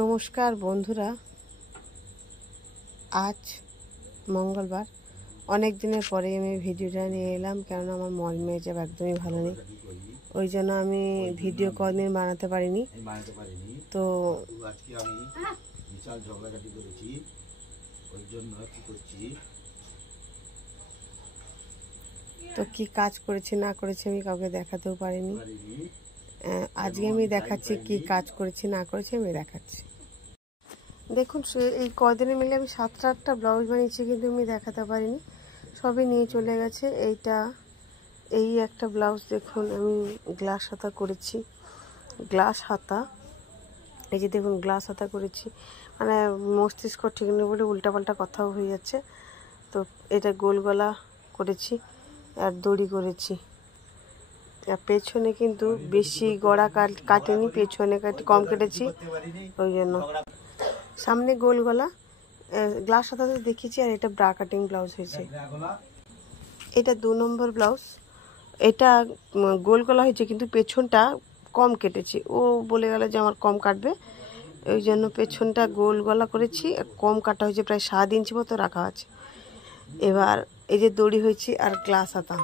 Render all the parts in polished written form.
নমস্কার বন্ধুরা, আজ মঙ্গলবার। অনেক দিনের পরে আমি ভিডিওটা নিয়ে এলাম, কেননা আমার মন মেজাজ একদমই ভালো নেই। ওই জন্য আমি ভিডিও কদিন বানাতে পারিনি। তো আজকে আমি বিশাল ঝগড়াঝাটি করেছি, ওই জন্য কি করছি, তো কি কাজ করেছি না করেছি আমি কাউকে দেখাতেও পারিনি। আজকে আমি দেখাচ্ছি কি কাজ করেছি না করেছি, আমি দেখাচ্ছি। দেখুন, এই কদিনে মিলে আমি 7-8টা ব্লাউজ বানিয়েছি, কিন্তু আমি দেখাতে পারিনি, সবই নিয়ে চলে গেছে। এই একটা ব্লাউজ দেখুন, আমি গ্লাস হাতা করেছি। গ্লাস হাতা, এই যে দেখুন গ্লাস হাতা করেছি, মানে মস্তিষ্ক ঠিক নেই বলে উল্টাপাল্টা কথাও হয়ে যাচ্ছে। তো এটা গোল গলা করেছি আর দড়ি করেছি। আর পেছনে কিন্তু বেশি গড়া কাটেনি, পেছনে কম কেটেছি, ওই জন্য। সামনে গোল গলা গ্লাস হাতাতে দেখিয়েছি, আর এটা ব্রা কাটিং ব্লাউজ হয়েছে। এটা 2 নম্বর ব্লাউজ। এটা গোল গলা হয়েছে, কিন্তু পেছনটা কম কেটেছি। ও বলে গেল যে আমার কম কাটবে, ওই জন্য পেছনটা গোল গলা করেছি, কম কাটা হয়েছে, প্রায় 7 ইঞ্চি মতো রাখা আছে। এবার এই যে দড়ি হয়েছে আর গ্লাস হাতা,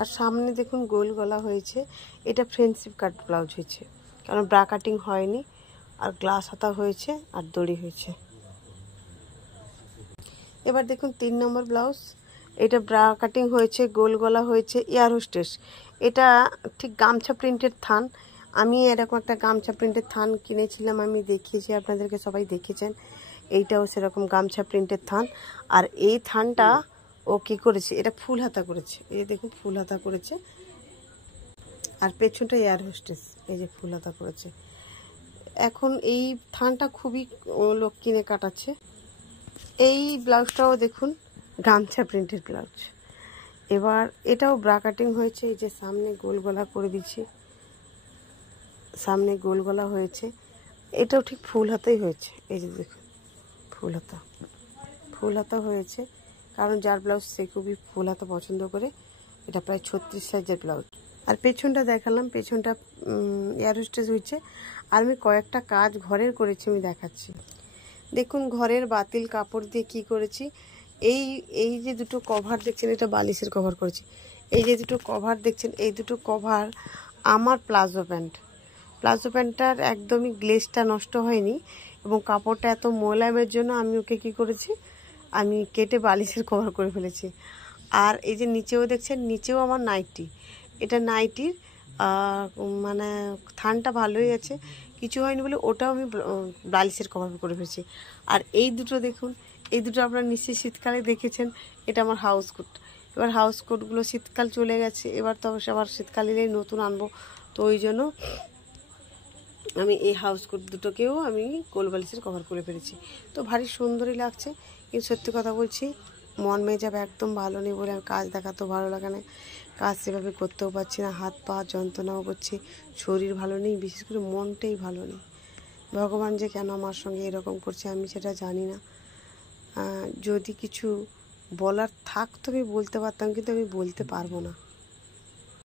আর সামনে দেখুন গোল গলা হয়েছে। এটা ফ্রেন্ডশিপ কাট ব্লাউজ হয়েছে, কারণ ব্রা কাটিং হয়নি, আর গ্লাস হাতা হয়েছে আর দড়ি হয়েছে। এবার দেখুন 3 নম্বর ব্লাউজ। এটা ব্রা কাটিং হয়েছে, গোল গলা হয়েছে, এয়ার হোস্টেস। এটা ঠিক গামছা প্রিন্টের থান। আমি এরকম একটা গামছা প্রিন্টের থান কিনেছিলাম, আমি দেখিয়েছি আপনাদেরকে, সবাই দেখেছেন। এইটাও সেরকম গামছা প্রিন্টের থান। আর এই থানটা ও কি করেছে, এটা ফুল হাতা করেছে। এই যে দেখুন ফুল হাতা করেছে, আর পেছনটা এয়ার হোস্টেস, এই যে ফুল হাতা করেছে। এখন এই থানটা খুবই লোক কিনে কাটাচ্ছে। এই ব্লাউজটাও দেখুন গামছা প্রিন্টের ব্লাউজ। এবার এটাও ব্রা কাটিং হয়েছে, এই যে সামনে গোল গলা করে দিচ্ছি, সামনে গোল গলা হয়েছে। এটাও ঠিক ফুল হাতাই হয়েছে, এই যে দেখুন ফুল হাতা হয়েছে, কারণ যার ব্লাউজ সে খুবই ফুল হাতা পছন্দ করে। এটা প্রায় 36 সাইজের ব্লাউজ। আর পেছনটা দেখালাম, পেছনটা এয়ার হোস্টেস হয়েছে। আর আমি কয়েকটা কাজ ঘরের করেছি, আমি দেখাচ্ছি। দেখুন ঘরের বাতিল কাপড় দিয়ে কি করেছি। এই যে দুটো কভার দেখছেন, এটা বালিশের কভার করেছি। এই যে দুটো কভার দেখছেন, এই দুটো কভার আমার প্লাজো প্যান্টটার একদমই গ্লেজটা নষ্ট হয়নি, এবং কাপড়টা এত মোলায়েমের জন্য আমি ওকে কি করেছি, আমি কেটে বালিশের কভার করে ফেলেছি। আর এই যে নিচেও দেখছেন, নিচেও আমার নাইটি। এটা নাইটির মানে থানটা ভালোই আছে, কিছু হয়নি বলে ওটাও আমি বালিশের কভার করে ফেলেছি। আর এই দুটো দেখুন, এই দুটো আপনারা নিশ্চয়ই শীতকালে দেখেছেন। এটা আমার হাউস কোট। এবার হাউস কোটগুলো শীতকাল চলে গেছে, এবার তো অবশ্য আবার শীতকালেই নতুন আনবো। তো ওই জন্য আমি এই হাউস কোট দুটোকেও আমি গোল বালিশের কভার করে ফেলেছি। তো ভারী সুন্দরই লাগছে, কিন্তু সত্যি কথা বলছি, মন মেজাব একদম ভালো নেই বলে আর কাজ দেখাতেও ভালো লাগে না। কাজ সেভাবে করতেও পারছি না, হাত পা যন্ত্রণাও করছে, শরীর ভালো নেই, বিশেষ করে মনটাই ভালো নেই। ভগবান যে কেন আমার সঙ্গে এরকম করছে আমি সেটা জানি না। যদি কিছু বলার থাকতো আমি বলতে পারতাম, কিন্তু আমি বলতে পারবো না।